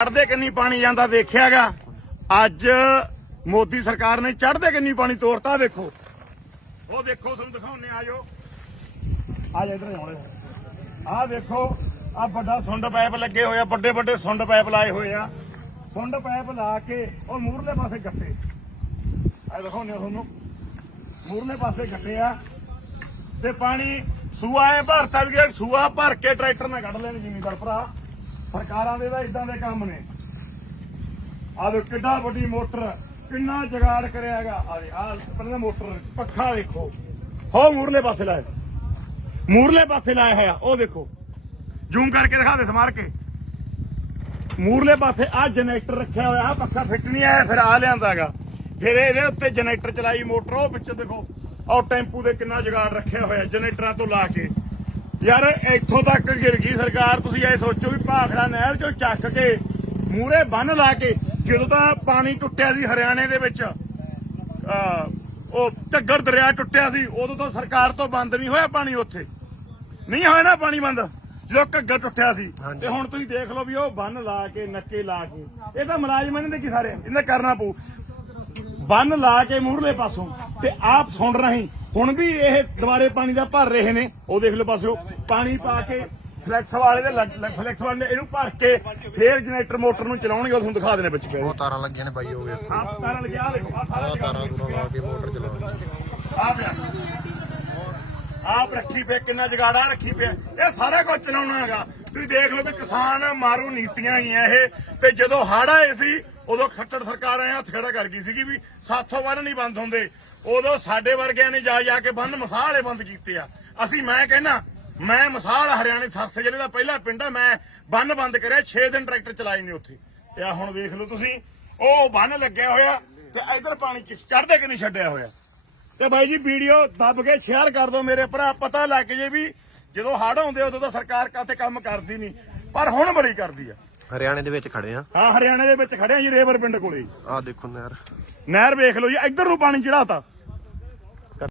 ਚੜਦੇ ਕਿੰਨੀ ਪਾਣੀ ਜਾਂਦਾ ਦੇਖਿਆਗਾ। ਅੱਜ ਮੋਦੀ ਸਰਕਾਰ ਨੇ ਚੜਦੇ ਕਿੰਨੀ ਪਾਣੀ ਤੋਰਤਾ ਦੇਖੋ। ਉਹ ਦੇਖੋ, ਤੁਹਾਨੂੰ ਦਿਖਾਉਣੇ ਆਜੋ ਆ ਜਾ ਇਧਰ ਆਉਣੇ। ਆ ਦੇਖੋ, ਆ ਵੱਡਾ ਸੁੰਡ ਪਾਈਪ ਲੱਗੇ ਹੋਏ ਆ, ਵੱਡੇ ਵੱਡੇ ਸੁੰਡ ਪਾਈਪ ਲਾਏ ਹੋਏ ਆ। ਸੁੰਡ ਪਾਈਪ ਲਾ ਕੇ ਉਹ ਮੂਰਲੇ ਪਾਸੇ ਗੱਟੇ। ਆ ਦਿਖਾਉਣੇ ਤੁਹਾਨੂੰ। ਮੂਰਲੇ ਪਾਸੇ ਗੱਟੇ ਆ। ਤੇ ਪਾਣੀ ਸੂਆ ਐ, ਭਰਤਾ ਵੀ ਗਿਆ, ਸੂਆ ਭਰ ਕੇ ਟਰੈਕਟਰ ਨਾਲ ਕੱਢ ਲੈਣ ਜ਼ਿਮੀਂਦਾਰ ਭਰਾ। ਸਰਕਾਰਾਂ ਦੇ ਤਾਂ ਇਦਾਂ ਦੇ ਕੰਮ ਨੇ। ਆ ਦੇਖੋ ਕਿੱਡਾ ਵੱਡੀ ਮੋਟਰ, ਕਿੰਨਾ ਜਗਾੜ ਕਰਿਆ ਹੈਗਾ। ਆ ਦੇ ਆ ਪਹਿਲਾਂ ਮੋਟਰ, ਪੱਖਾ ਦੇਖੋ। ਹੋ ਮੂਰਲੇ ਪਾਸੇ ਲਾਇਆ। ਮੂਰਲੇ ਪਾਸੇ ਲਾਇਆ ਹੋਇਆ, ਉਹ ਦੇਖੋ। ਜ਼ੂਮ ਕਰਕੇ ਦਿਖਾ ਦੇ ਸਮਾਰ ਕੇ। ਮੂਰਲੇ ਪਾਸੇ ਆ ਜਨਰੇਟਰ ਰੱਖਿਆ ਹੋਇਆ ਆ ਪੱਖਾ ਫਿੱਟ ਨਹੀਂ ਆਇਆ, ਫਿਰ ਆ ਲਿਆਂਦਾਗਾ ਫਿਰ ਇਹਦੇ ਉੱਤੇ ਜਨਰੇਟਰ ਚਲਾਈ ਮੋਟਰ, ਉਹ ਵਿੱਚ ਦੇਖੋ। ਉਹ ਟੈਂਪੂ ਦੇ ਕਿੰਨਾ ਜਗਾੜ ਰੱਖਿਆ ਹੋਇਆ ਜਨਰੇਟਰਾਂ ਤੋਂ ਲਾ ਕੇ। ਯਾਰ ਇੱਥੋਂ ਤੱਕ ਗਿਰ ਗਈ ਸਰਕਾਰ। ਤੁਸੀਂ ਇਹ ਸੋਚੋ ਵੀ ਭਾਖੜਾ ਨਹਿਰ ਚੋਂ ਚੱਕ ਕੇ ਮੂਰੇ ਬੰਨ ਲਾ ਕੇ ਜਦੋਂ ਤਾਂ ਪਾਣੀ ਟੁੱਟਿਆ ਸੀ ਹਰਿਆਣੇ ਦੇ ਵਿੱਚ ਉਹ ਢੱਗਰ ਦਰਿਆ ਟੁੱਟਿਆ ਸੀ ਉਦੋਂ ਤਾਂ ਸਰਕਾਰ ਤੋਂ ਬੰਦ ਨਹੀਂ ਹੋਇਆ ਪਾਣੀ ਉੱਥੇ। ਨਹੀਂ ਹੋਇਆ ਨਾ ਪਾਣੀ ਬੰਦ ਜਦੋਂ ਘੱਗਰ ਟੁੱਟਿਆ ਸੀ। ਤੇ ਹੁਣ ਤੁਸੀਂ ਦੇਖ ਲਓ ਵੀ ਉਹ ਬੰਨ ਲਾ ਕੇ ਨੱਕੇ ਲਾ ਕੇ ਇਹ ਤਾਂ ਮੁਲਾਜ਼ਮਾਂ ਨੇ ਕੀ ਸਾਰੇ ਇਹਨੇ ਕਰਨਾ ਪਊ। ਬੰਨ ਲਾ ਕੇ ਮੂਹਰਲੇ ਪਾਸੋਂ ਤੇ ਆਪ ਸੁਣ ਰਹੀ। ਹੁਣ ਵੀ ਇਹ ਦੁਬਾਰੇ ਪਾਣੀ ਦਾ ਭਰ ਰਹੇ ਨੇ। ਉਹ ਦੇਖ ਲਓ ਪਾਸਿਓ ਪਾਣੀ ਪਾ ਕੇ ਫਲੈਕਸ ਵਾਲੇ ਦੇ ਫਲੈਕਸ ਵਾਲੇ ਨੇ ਇਹਨੂੰ ਭਰ ਕੇ ਫੇਰ ਜਨਰੇਟਰ ਮੋਟਰ ਨੂੰ ਚਲਾਉਣਗੇ ਉਹ ਤੁਹਾਨੂੰ ਦਿਖਾ ਦੇਣੇ ਵਿੱਚ ਉਹ ਤਾਰਾਂ ਲੱਗੀਆਂ ਨੇ ਬਾਈ ਹੋ ਗਏ ਆਪ ਤਾਰਾਂ ਲੱਗਿਆ ਆਹ ਦੇਖੋ ਆ ਸਾਰਾ ਆਹ ਤਾਰਾਂ ਲਾ ਕੇ ਮੋਟਰ ਚਲਾਉਣੀ। ਆ ਪਿਆ ਆਪ ਰੱਖੀ ਪਿਆ ਕਿੰਨਾ ਜਗਾੜਾ ਰੱਖੀ ਪਿਆ। ਇਹ ਸਾਰਾ ਕੁਝ ਚਲਾਉਣਾ ਹੈਗਾ। ਤੁਸੀਂ ਦੇਖ ਲਓ ਵੀ ਕਿਸਾਨ ਮਾਰੂ ਨੀਤੀਆਂ ਹੈਗੀਆਂ ਇਹ ਤੇ ਜਦੋਂ ਹੜ ਆਏ ਸੀ ਉਦੋਂ ਖੱਟੜ ਸਰਕਾਰ ਐ ਹੱਥੜਾ ਕਰ ਗਈ ਸੀਗੀ ਵੀ ਸਾਥੋਂ ਵੱਧ ਨਹੀਂ ਬੰਦ ਹੁੰਦੇ। ਉਦੋਂ ਸਾਡੇ ਵਰਗਿਆਂ ਨੇ ਜਾ ਜਾ ਕੇ ਬੰਨ ਮਸਾਲੇ ਬੰਦ ਕੀਤੇ ਆ। ਅਸੀਂ ਮੈਂ ਕਹਿੰਦਾ, ਮੈਂ ਮਸਾਲ ਹਰਿਆਣੇ ਸਰਸੇ ਜ਼ਿਲ੍ਹੇ ਦਾ ਪਹਿਲਾ ਪਿੰਡ ਆ, ਮੈਂ ਬੰਨ ਬੰਦ ਕਰਿਆ 6 ਦਿਨ ਟਰੈਕਟਰ ਚਲਾਏ ਨੇ ਉੱਥੇ। ਤੇ ਆ ਹੁਣ ਵੇਖ ਲਓ ਤੁਸੀਂ, ਉਹ ਬੰਨ ਲੱਗਿਆ ਹੋਇਆ ਤੇ ਇਧਰ ਪਾਣੀ ਚੜਦੇ ਕਿ ਨਹੀਂ ਛੱਡਿਆ ਹੋਇਆ? ਤੇ ਬਾਈ ਜੀ, ਵੀਡੀਓ ਦੱਬ ਕੇ ਸ਼ੇਅਰ ਕਰ ਦਿਓ ਮੇਰੇ ਭਰਾ, ਪਤਾ ਲੱਗ ਜੇ ਵੀ ਜਦੋਂ ਹੜ ਆਉਂਦੇ ਉਦੋਂ ਤਾਂ ਸਰਕਾਰ ਕਾਤੇ ਕੰਮ ਕਰਦੀ ਨਹੀਂ, ਪਰ ਹੁਣ ਬੜੀ ਕਰਦੀ ਆ। ਹਰਿਆਣੇ ਦੇ ਵਿੱਚ ਖੜੇ ਆ। ਹਾਂ ਹਰਿਆਣੇ ਦੇ ਵਿੱਚ ਖੜਿਆ ਜੀ ਰੇਵਰ ਪਿੰਡ ਕੋਲੇ। ਆਹ ਦੇਖੋ ਨਹਿਰ। ਨਹਿਰ ਵੇਖ ਲਓ ਜੀ ਇੱਧਰ ਨੂੰ ਪਾਣੀ ਚੜਾਤਾ